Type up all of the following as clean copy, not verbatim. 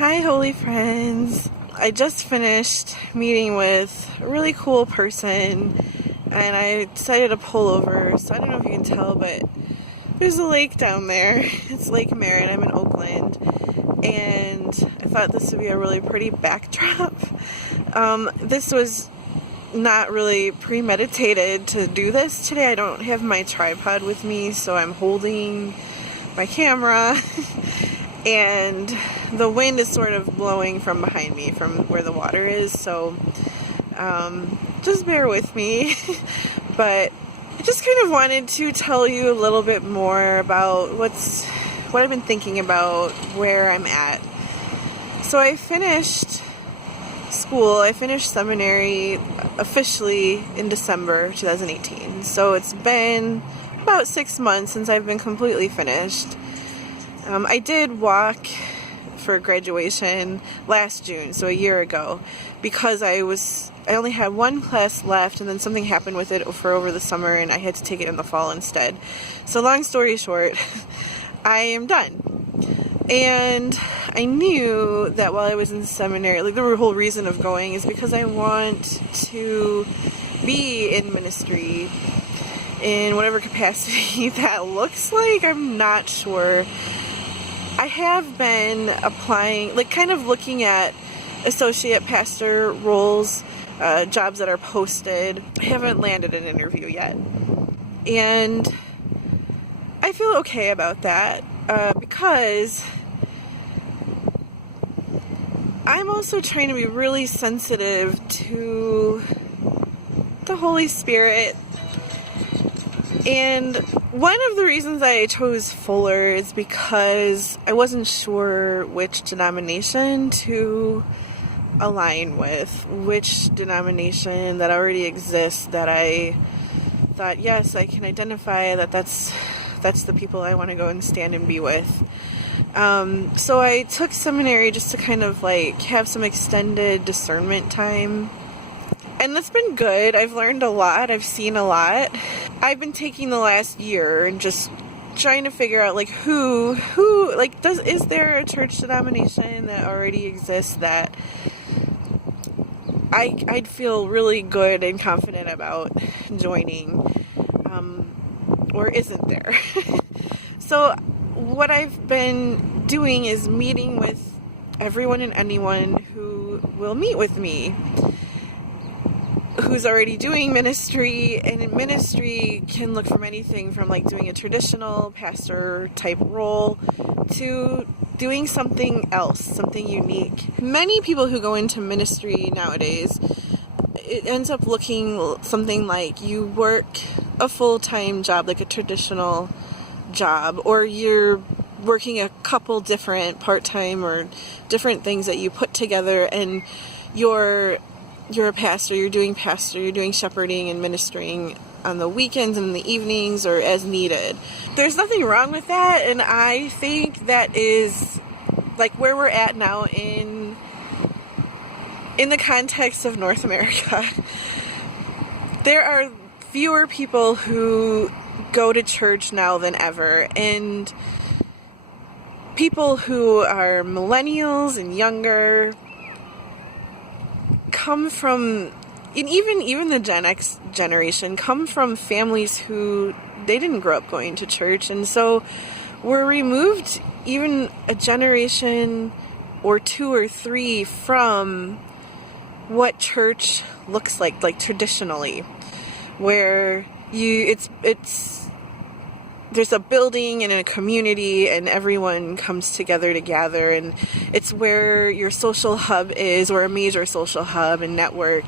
Hi, holy friends. I just finished meeting with a really cool person and I decided to pull over. So I don't know if you can tell, but there's a lake down there. It's Lake Merritt. I'm in Oakland, and I thought this would be a really pretty backdrop. This was not really premeditated to do this today. I don't have my tripod with me, so I'm holding my camera and the wind is sort of blowing from behind me from where the water is, so just bear with me. But I just kind of wanted to tell you a little bit more about what I've been thinking about, where I'm at. So I finished school, I finished seminary officially in December 2018. So it's been about 6 months since I've been completely finished. I did walk for graduation last June, so a year ago, because I only had one class left, and then something happened with it for over the summer and I had to take it in the fall instead. So long story short, I am done. And I knew that while I was in seminary, like the whole reason of going is because I want to be in ministry in whatever capacity that looks like. I'm not sure. I have been applying, like kind of looking at associate pastor roles, jobs that are posted. I haven't landed an interview yet. And I feel okay about that because I'm also trying to be really sensitive to the Holy Spirit. And one of the reasons I chose Fuller is because I wasn't sure which denomination to align with, which denomination that already exists that I thought, yes, I can identify that's the people I want to go and stand and be with. So I took seminary just to kind of like have some extended discernment time. And that's been good. I've learned a lot. I've seen a lot. I've been taking the last year and just trying to figure out like who like is there a church denomination that already exists that I'd feel really good and confident about joining, or isn't there? So what I've been doing is meeting with everyone and anyone who will meet with me, who's already doing ministry. And ministry can look from anything from like doing a traditional pastor type role to doing something else, something unique. Many people who go into ministry nowadays, it ends up looking something like you work a full-time job, like a traditional job, or you're working a couple different part-time or different things that you put together, and you're a pastor, you're doing shepherding and ministering on the weekends and in the evenings or as needed. There's nothing wrong with that, and I think that is like where we're at now in the context of North America. There are fewer people who go to church now than ever, and people who are millennials and younger come from, and even the Gen X generation come from families who they didn't grow up going to church, and so we're removed even a generation or two or three from what church looks like traditionally, where there's a building and a community and everyone comes together to gather, and it's where your social hub is, or a major social hub and network.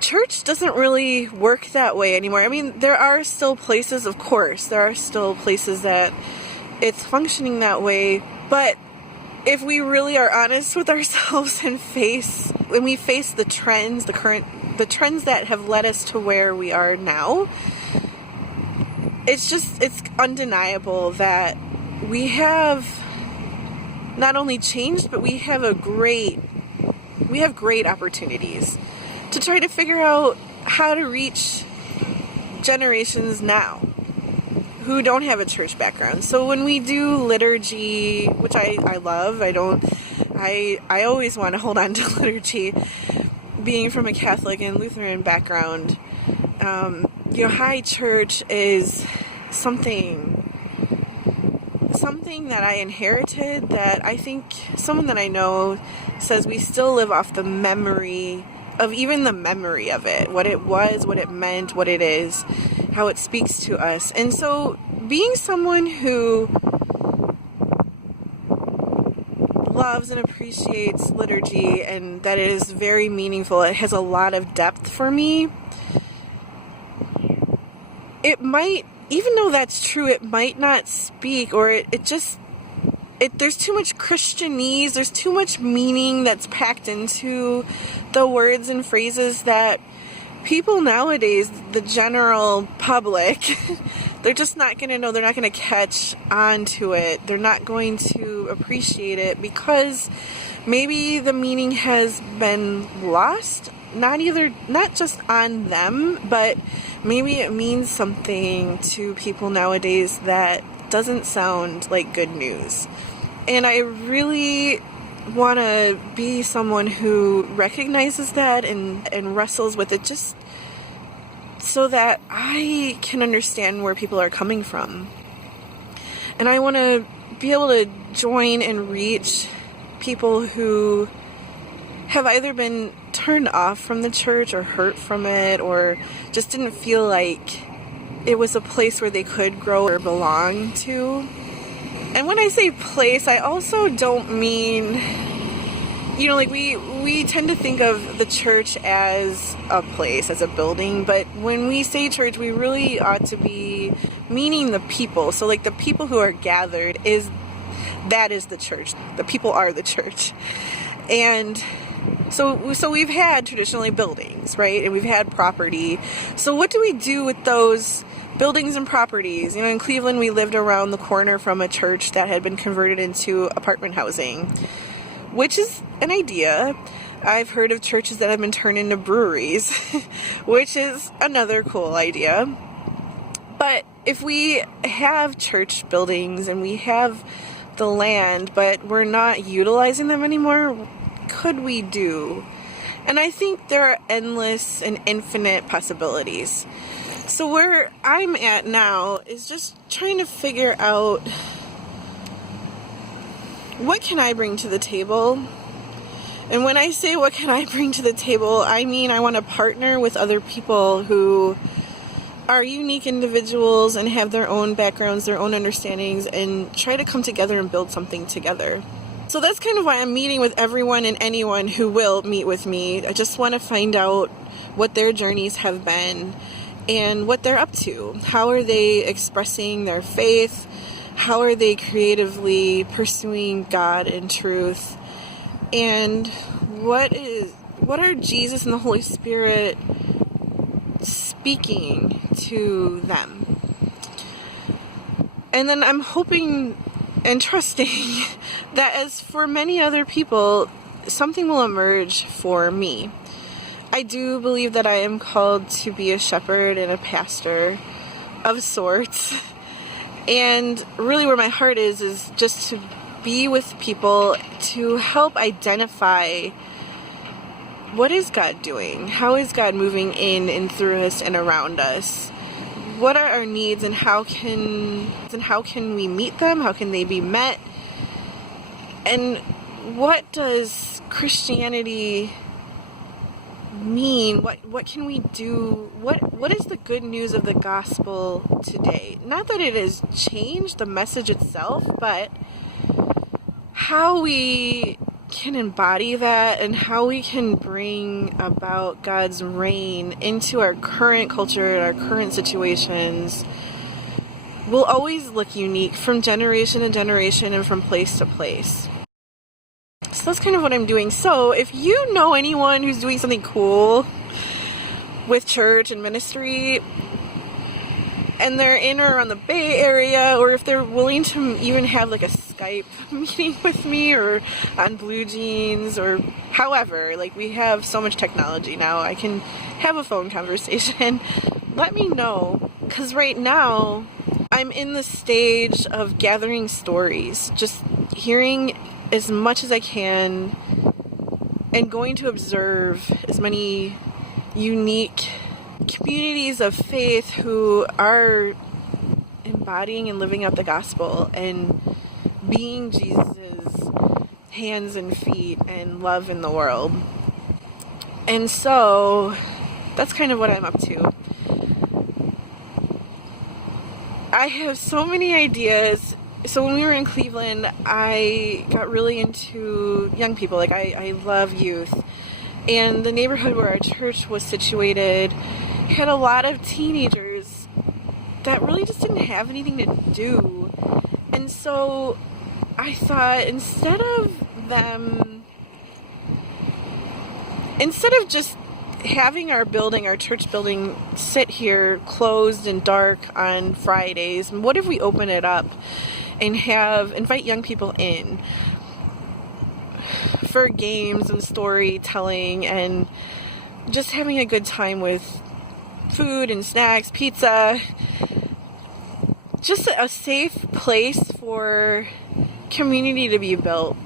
Church doesn't really work that way anymore. I mean, there are still places, of course, there are still places that it's functioning that way, but if we really are honest with ourselves and when we face the trends, the trends that have led us to where we are now, it's undeniable that we have not only changed, but we have great opportunities to try to figure out how to reach generations now who don't have a church background. So when we do liturgy, which I love, I don't I always want to hold on to liturgy, being from a Catholic and Lutheran background. High church is something that I inherited, that I think someone that I know says we still live off the memory of it, what it was, what it meant, what it is, how it speaks to us. And so being someone who loves and appreciates liturgy and that it is very meaningful, it has a lot of depth for me, it might, even though that's true, it might not speak, or there's too much Christianese, there's too much meaning that's packed into the words and phrases that people nowadays, the general public, they're just not going to know, they're not going to catch on to it, they're not going to appreciate it because maybe the meaning has been lost, not just on them, but maybe it means something to people nowadays that doesn't sound like good news. And I really want to be someone who recognizes that and wrestles with it, just so that I can understand where people are coming from. And I want to be able to join and reach people who have either been turned off from the church or hurt from it, or just didn't feel like it was a place where they could grow or belong to. And when I say place, I also don't mean, we tend to think of the church as a place, as a building, but when we say church, we really ought to be meaning the people. So like the people who are gathered, that is the church. The people are the church. And so we've had traditionally buildings, right? And we've had property. So what do we do with those buildings and properties? In Cleveland, we lived around the corner from a church that had been converted into apartment housing, which is an idea. I've heard of churches that have been turned into breweries, which is another cool idea. But if we have church buildings and we have the land, but we're not utilizing them anymore, what could we do? And I think there are endless and infinite possibilities. So where I'm at now is just trying to figure out, what can I bring to the table? And when I say what can I bring to the table, I mean I want to partner with other people who are unique individuals and have their own backgrounds, their own understandings, and try to come together and build something together. So that's kind of why I'm meeting with everyone and anyone who will meet with me. I just want to find out what their journeys have been and what they're up to. How are they expressing their faith? How are they creatively pursuing God and truth? And what are Jesus and the Holy Spirit speaking to them? And then I'm hoping and trusting that, as for many other people, something will emerge for me. I do believe that I am called to be a shepherd and a pastor of sorts. And really where my heart is just to be with people to help identify, what is God doing? How is God moving in and through us and around us? What are our needs, and how can we meet them? How can they be met? And what does Christianity mean? What can we do? What is the good news of the gospel today? Not that it has changed the message itself, but how we can embody that and how we can bring about God's reign into our current culture and our current situations will always look unique from generation to generation and from place to place. So that's kind of what I'm doing. So if you know anyone who's doing something cool with church and ministry, and they're in or around the Bay Area, or if they're willing to even have like a Skype meeting with me, or on Blue Jeans, or however, like we have so much technology now, I can have a phone conversation. Let me know, because right now I'm in the stage of gathering stories, just hearing as much as I can and going to observe as many unique communities of faith who are embodying and living out the gospel and being Jesus's hands and feet and love in the world. And so that's kind of what I'm up to. I have so many ideas. So when we were in Cleveland, I got really into young people. Like I love youth. And the neighborhood where our church was situated had a lot of teenagers that really just didn't have anything to do. And so I thought, instead of just having our church building, sit here closed and dark on Fridays, what if we open it up and invite young people in for games and storytelling and just having a good time with food and snacks, pizza, just a safe place for community to be built.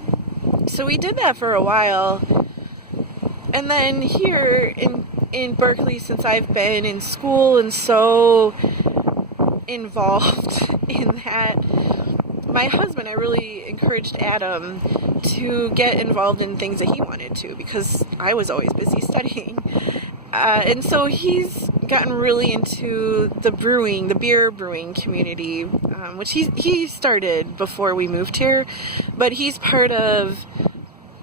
So we did that for a while. And then here in Berkeley, since I've been in school and so involved in that, my husband, I really encouraged Adam to get involved in things that he wanted to, because I was always busy studying. And so he's gotten really into the beer brewing community, which he started before we moved here, but he's part of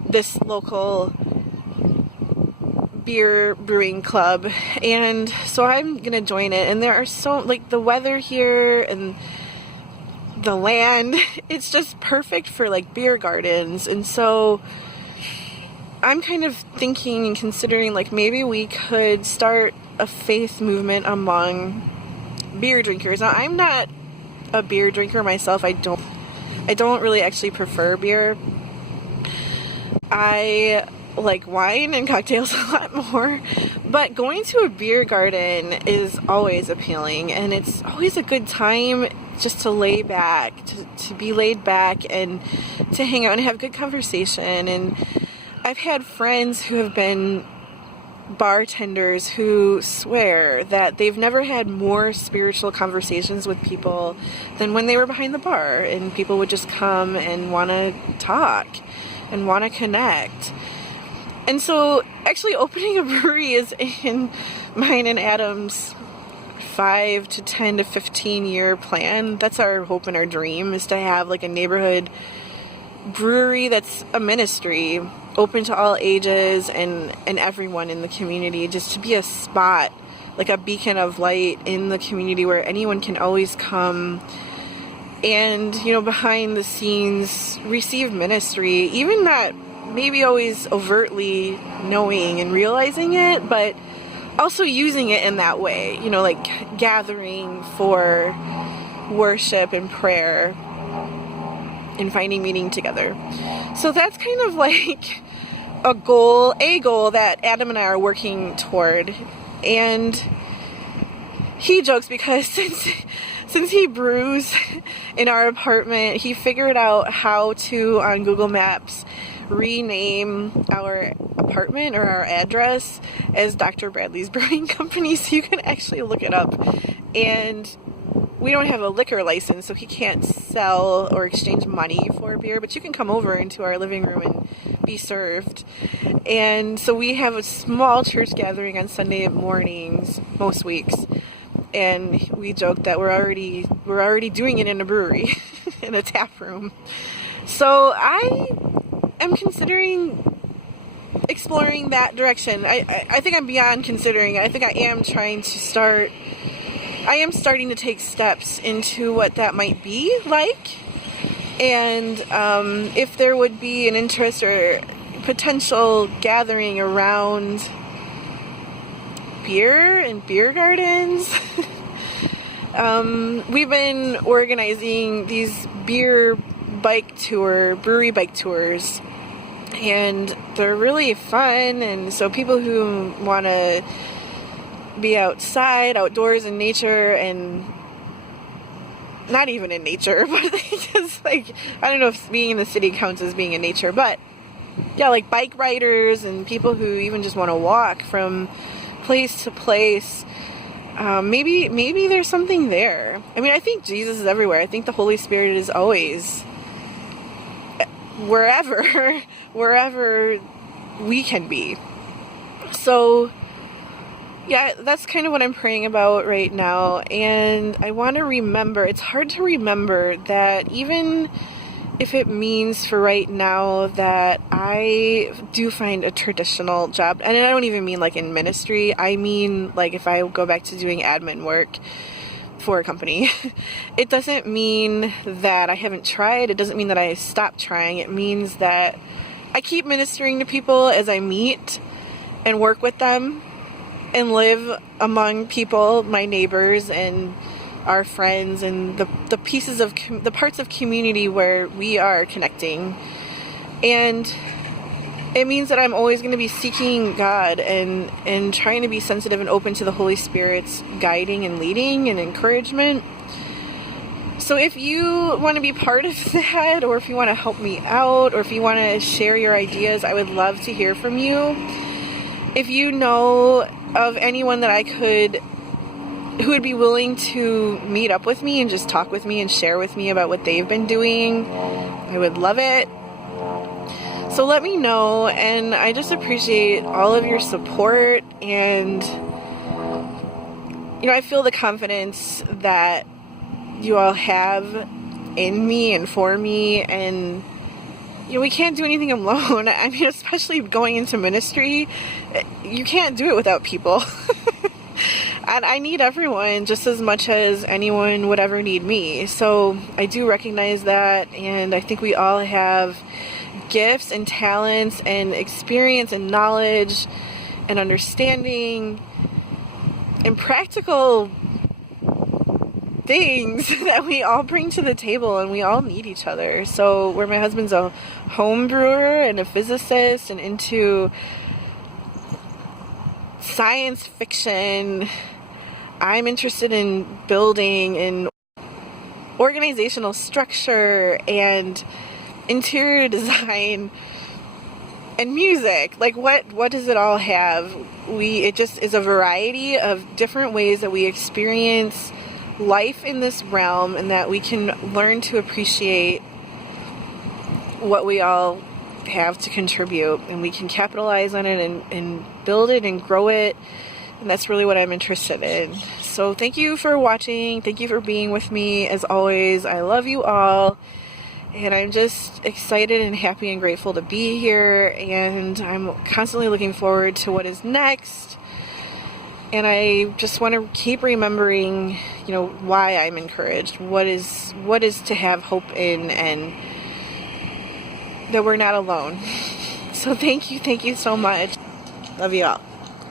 this local beer brewing club, and so I'm gonna join it. And there are the weather here and the land, it's just perfect for beer gardens. And so I'm kind of thinking and considering maybe we could start a faith movement among beer drinkers. Now, I'm not a beer drinker myself. I don't really actually prefer beer. I like wine and cocktails a lot more, but going to a beer garden is always appealing, and it's always a good time just to lay back, to be laid back and to hang out and have good conversation. And I've had friends who have been bartenders who swear that they've never had more spiritual conversations with people than when they were behind the bar, and people would just come and want to talk and want to connect. And so actually opening a brewery is in mine and Adam's 5 to 10 to 15 year plan. That's our hope and our dream, is to have a neighborhood brewery that's a ministry, open to all ages and everyone in the community, just to be a spot, a beacon of light in the community where anyone can always come and, behind the scenes receive ministry, even not maybe always overtly knowing and realizing it, but also using it in that way, gathering for worship and prayer and finding meaning together. So that's kind of a goal that Adam and I are working toward. And he jokes because since he brews in our apartment, he figured out how to, on Google Maps, rename our apartment or our address as Dr. Bradley's Brewing Company, so you can actually look it up. And we don't have a liquor license, so he can't sell or exchange money for beer, but you can come over into our living room and be served. And so we have a small church gathering on Sunday mornings most weeks, and we joke that we're already doing it in a brewery in a tap room. So I am considering exploring that direction. I think I'm beyond considering. I think I am starting to take steps into what that might be like, and if there would be an interest or potential gathering around beer and beer gardens. We've been organizing these brewery bike tours, and they're really fun. And so people who want to be outdoors in nature and not even in nature, but just like, I don't know if being in the city counts as being in nature, but yeah, like bike riders and people who even just want to walk from place to place. Maybe there's something there. I mean, I think Jesus is everywhere. I think the Holy Spirit is always wherever we can be. So yeah, that's kind of what I'm praying about right now. And I want to remember, it's hard to remember that even if it means for right now that I do find a traditional job, and I don't even mean like in ministry, I mean like if I go back to doing admin work for a company, it doesn't mean that I haven't tried. It doesn't mean that I stopped trying. It means that I keep ministering to people as I meet and work with them and live among people, my neighbors and our friends, and the pieces of the parts of community where we are connecting. And it means that I'm always going to be seeking God and trying to be sensitive and open to the Holy Spirit's guiding and leading and encouragement. So if you want to be part of that, or if you want to help me out, or if you want to share your ideas, I would love to hear from you. If you know of anyone that who would be willing to meet up with me and just talk with me and share with me about what they've been doing, I would love it. So let me know, and I just appreciate all of your support, and I feel the confidence that you all have in me and for me, and we can't do anything alone. I mean, especially going into ministry, you can't do it without people. And I need everyone just as much as anyone would ever need me. So I do recognize that, and I think we all have gifts and talents and experience and knowledge and understanding and practical things that we all bring to the table, and we all need each other. So where my husband's a home brewer and a physicist and into science fiction, I'm interested in building and organizational structure and interior design and music. Like what does it all have? It just is a variety of different ways that we experience life in this realm, and that we can learn to appreciate what we all have to contribute, and we can capitalize on it and build it and grow it. And that's really what I'm interested in. So thank you for watching. Thank you for being with me. As always, I love you all. And I'm just excited and happy and grateful to be here. And I'm constantly looking forward to what is next. And I just want to keep remembering, why I'm encouraged. What is to have hope in, and that we're not alone. So thank you so much. Love you all.